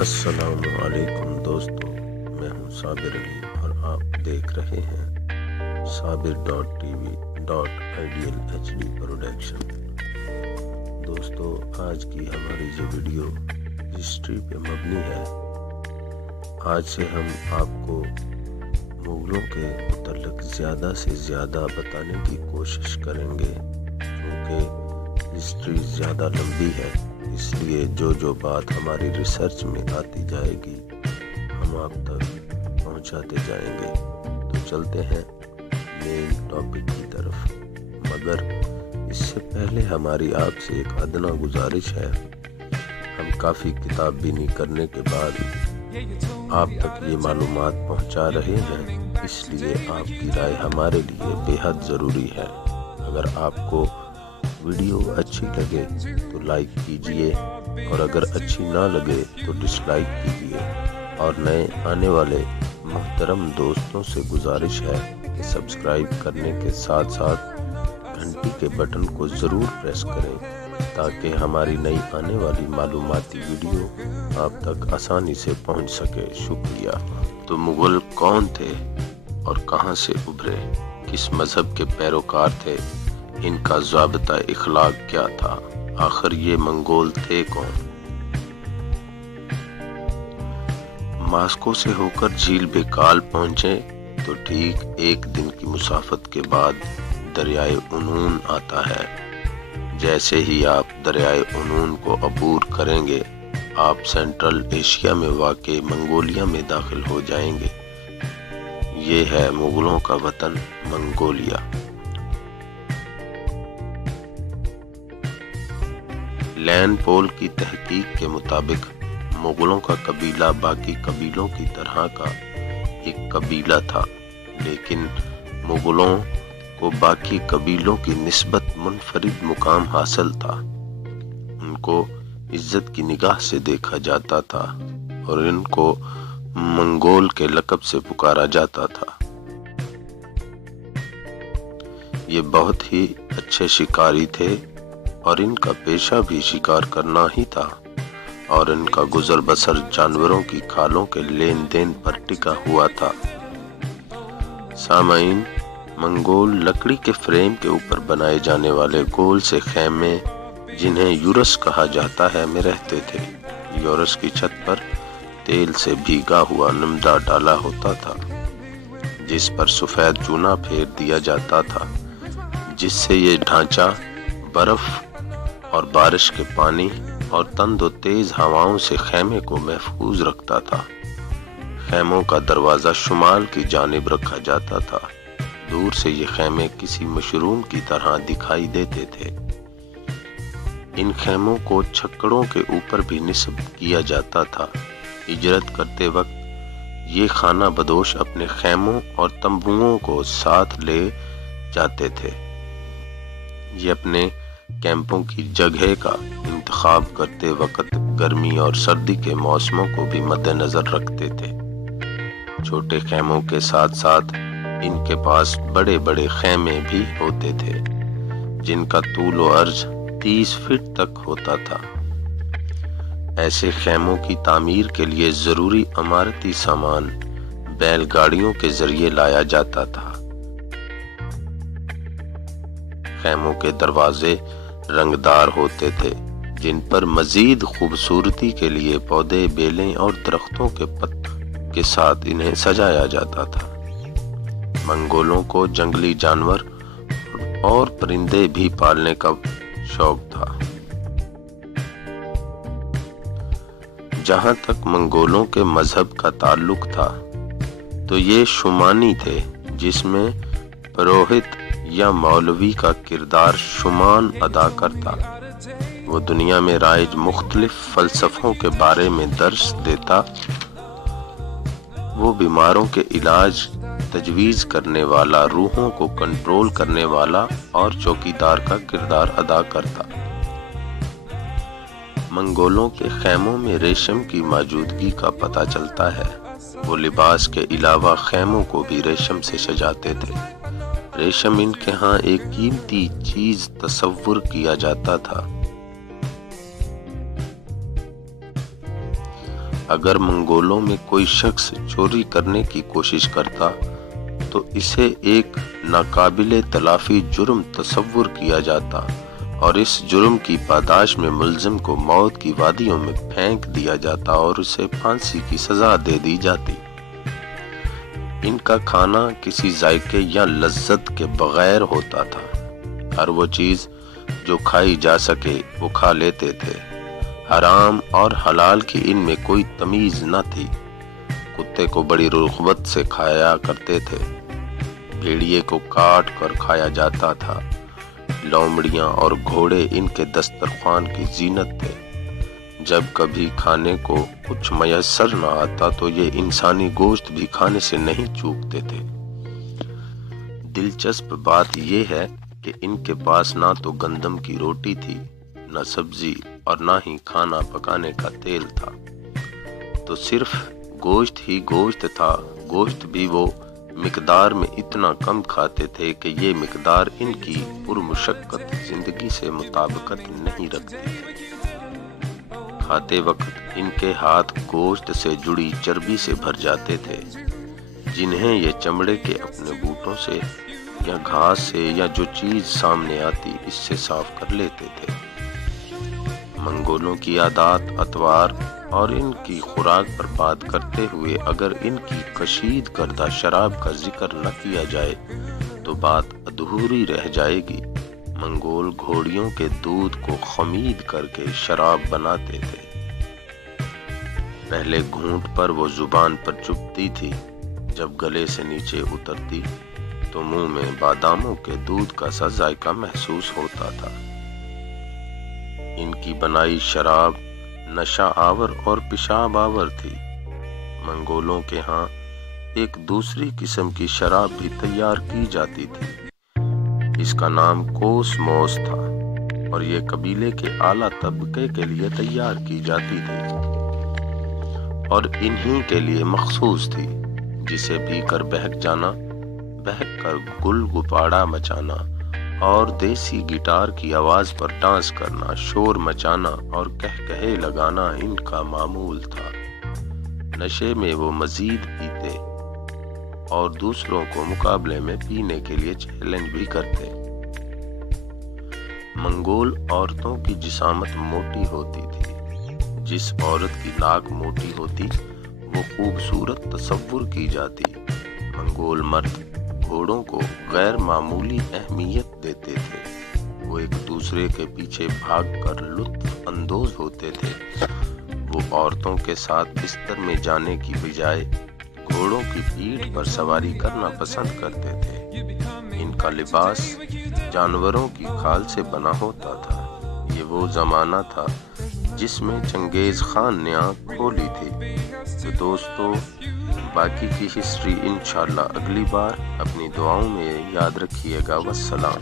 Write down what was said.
السلام علیکم دوستو، میں ہوں صابر علی اور آپ دیکھ رہے ہیں sabir.tv.ideal پروڈکشن۔ دوستو، آج کی ہماری جو ویڈیو ہسٹری پہ مبنی ہے، آج سے ہم آپ کو مغلوں کے متعلق زیادہ سے زیادہ بتانے کی کوشش کریں گے، کیونکہ ہسٹری زیادہ لمبی ہے، اس لیے جو بات ہماری ریسرچ میں آتی جائے گی ہم آپ تک پہنچاتے جائیں گے۔ تو چلتے ہیں مین ٹاپک کی طرف، مگر اس سے پہلے ہماری آپ سے ایک ادنا گزارش ہے۔ ہم کافی کتاب بینی کرنے کے بعد آپ تک یہ معلومات پہنچا رہے ہیں، اس لیے آپ کی رائے ہمارے لیے بے حد ضروری ہے۔ اگر آپ کو ویڈیو اچھی لگے تو لائک کیجئے، اور اگر اچھی نہ لگے تو ڈس لائک کیجئے، اور نئے آنے والے محترم دوستوں سے گزارش ہے کہ سبسکرائب کرنے کے ساتھ ساتھ گھنٹی کے بٹن کو ضرور پریس کریں تاکہ ہماری نئی آنے والی معلوماتی ویڈیو آپ تک آسانی سے پہنچ سکے۔ شکریہ۔ تو مغل کون تھے اور کہاں سے ابھرے؟ کس مذہب کے پیروکار تھے؟ ان کا ضابطہ اخلاق کیا تھا؟ آخر یہ منگول تھے کون؟ ماسکو سے ہو کر جھیل بیکال پہنچے تو ٹھیک ایک دن کی مسافت کے بعد دریائے اونون آتا ہے۔ جیسے ہی آپ دریائے اونون کو عبور کریں گے، آپ سینٹرل ایشیا میں واقع منگولیا میں داخل ہو جائیں گے۔ یہ ہے مغلوں کا وطن منگولیا۔ لین پول کی تحقیق کے مطابق مغلوں کا قبیلہ باقی قبیلوں کی طرح کا ایک قبیلہ تھا، لیکن مغلوں کو باقی قبیلوں کی نسبت منفرد مقام حاصل تھا۔ ان کو عزت کی نگاہ سے دیکھا جاتا تھا اور ان کو منگول کے لقب سے پکارا جاتا تھا۔ یہ بہت ہی اچھے شکاری تھے اور ان کا پیشہ بھی شکار کرنا ہی تھا، اور ان کا گزر بسر جانوروں کی کھالوں کے لین دین پر ٹکا ہوا تھا۔ سامعین، منگول لکڑی کے فریم کے اوپر بنائے جانے والے گول سے خیمے، جنہیں یورس کہا جاتا ہے، میں رہتے تھے۔ یورس کی چھت پر تیل سے بھیگا ہوا نمدہ ڈالا ہوتا تھا، جس پر سفید چونا پھیر دیا جاتا تھا، جس سے یہ ڈھانچہ برف اور بارش کے پانی اور تند و تیز ہواؤں سے خیمے کو محفوظ رکھتا تھا۔ خیموں کا دروازہ شمال کی جانب رکھا جاتا تھا۔ دور سے یہ خیمے کسی مشروم کی طرح دکھائی دیتے تھے۔ ان خیموں کو چھکڑوں کے اوپر بھی نصب کیا جاتا تھا۔ ہجرت کرتے وقت یہ خانہ بدوش اپنے خیموں اور تمبوؤں کو ساتھ لے جاتے تھے۔ یہ اپنے کیمپوں کی جگہ کا انتخاب کرتے وقت گرمی اور سردی کے موسموں کو بھی مد نظر رکھتے تھے۔ چھوٹے خیموں کے ساتھ ساتھ ان کے پاس بڑے بڑے خیمے بھی ہوتے تھے، جن کا طول و عرض 30 فٹ تک ہوتا تھا۔ ایسے خیموں کی تعمیر کے لیے ضروری عمارتی سامان بیل گاڑیوں کے ذریعے لایا جاتا تھا۔ خیموں کے دروازے رنگدار ہوتے تھے، جن پر مزید خوبصورتی کے لیے پودے، بیلیں اور درختوں کے پتوں کے ساتھ انہیں سجایا جاتا تھا۔ منگولوں کو جنگلی جانور اور پرندے بھی پالنے کا شوق تھا۔ جہاں تک منگولوں کے مذہب کا تعلق تھا تو یہ شمانی تھے، جس میں پروہت یا مولوی کا کردار شمان ادا کرتا۔ وہ دنیا میں رائج مختلف فلسفوں کے بارے میں درس دیتا۔ وہ بیماروں کے علاج تجویز کرنے والا، روحوں کو کنٹرول کرنے والا اور چوکیدار کا کردار ادا کرتا۔ منگولوں کے خیموں میں ریشم کی موجودگی کا پتہ چلتا ہے۔ وہ لباس کے علاوہ خیموں کو بھی ریشم سے سجاتے تھے۔ ریشم ان کے ہاں ایک قیمتی چیز تصور کیا جاتا تھا۔ اگر منگولوں میں کوئی شخص چوری کرنے کی کوشش کرتا تو اسے ایک ناقابل تلافی جرم تصور کیا جاتا اور اس جرم کی پاداش میں ملزم کو موت کی وادیوں میں پھینک دیا جاتا اور اسے پھانسی کی سزا دے دی جاتی۔ ان کا کھانا کسی ذائقے یا لذت کے بغیر ہوتا تھا۔ ہر وہ چیز جو کھائی جا سکے وہ کھا لیتے تھے۔ حرام اور حلال کی ان میں کوئی تمیز نہ تھی۔ کتے کو بڑی رغبت سے کھایا کرتے تھے۔ بھیڑیے کو کاٹ کر کھایا جاتا تھا۔ لومڑیاں اور گھوڑے ان کے دسترخوان کی زینت تھے۔ جب کبھی کھانے کو کچھ میسر نہ آتا تو یہ انسانی گوشت بھی کھانے سے نہیں چوکتے تھے۔ دلچسپ بات یہ ہے کہ ان کے پاس نہ تو گندم کی روٹی تھی، نہ سبزی اور نہ ہی کھانا پکانے کا تیل تھا، تو صرف گوشت ہی گوشت تھا۔ گوشت بھی وہ مقدار میں اتنا کم کھاتے تھے کہ یہ مقدار ان کی پرمشقت زندگی سے مطابقت نہیں رکھتی تھی۔ کھاتے وقت ان کے ہاتھ گوشت سے جڑی چربی سے بھر جاتے تھے، جنہیں یہ چمڑے کے اپنے بوٹوں سے یا گھاس سے یا جو چیز سامنے آتی اس سے صاف کر لیتے تھے۔ منگولوں کی عادات اطوار اور ان کی خوراک پر بات کرتے ہوئے اگر ان کی کشید کردہ شراب کا ذکر نہ کیا جائے تو بات ادھوری رہ جائے گی۔ منگول گھوڑیوں کے دودھ کو خمید کر کے شراب بناتے تھے۔ پہلے گھونٹ پر وہ زبان پر چبھتی تھی، جب گلے سے نیچے اترتی تو منہ میں باداموں کے دودھ کا سا ذائقہ محسوس ہوتا تھا۔ ان کی بنائی شراب نشہ آور اور پیشاب آور تھی۔ منگولوں کے ہاں ایک دوسری قسم کی شراب بھی تیار کی جاتی تھی۔ اس کا نام کوس موس تھا اور یہ قبیلے کے اعلیٰ طبقے کے لیے تیار کی جاتی تھی اور انہی کے لیے مخصوص تھی، جسے پی کر بہک جانا، بہک کر گل گپاڑا مچانا اور دیسی گٹار کی آواز پر ڈانس کرنا، شور مچانا اور کہکہے لگانا ان کا معمول تھا۔ نشے میں وہ مزید پیتے اور دوسروں کو مقابلے میں پینے کے لیے چیلنج بھی کرتے۔ منگول عورتوں کی جسامت موٹی ہوتی تھی۔ جس عورت کی ناک موٹی ہوتی وہ خوبصورت تصور کی جاتی۔ منگول مرد گھوڑوں کو غیر معمولی اہمیت دیتے تھے۔ وہ ایک دوسرے کے پیچھے بھاگ کر لطف اندوز ہوتے تھے۔ وہ عورتوں کے ساتھ بستر میں جانے کی بجائے گھوڑوں کی پیٹھ پر سواری کرنا پسند کرتے تھے۔ ان کا لباس جانوروں کی کھال سے بنا ہوتا تھا۔ یہ وہ زمانہ تھا جس میں چنگیز خان نے آنکھ کھولی تھی۔ تو دوستو، باقی کی ہسٹری انشاءاللہ اگلی بار اپنی دعاؤں میں یاد رکھیے گا۔ والسلام۔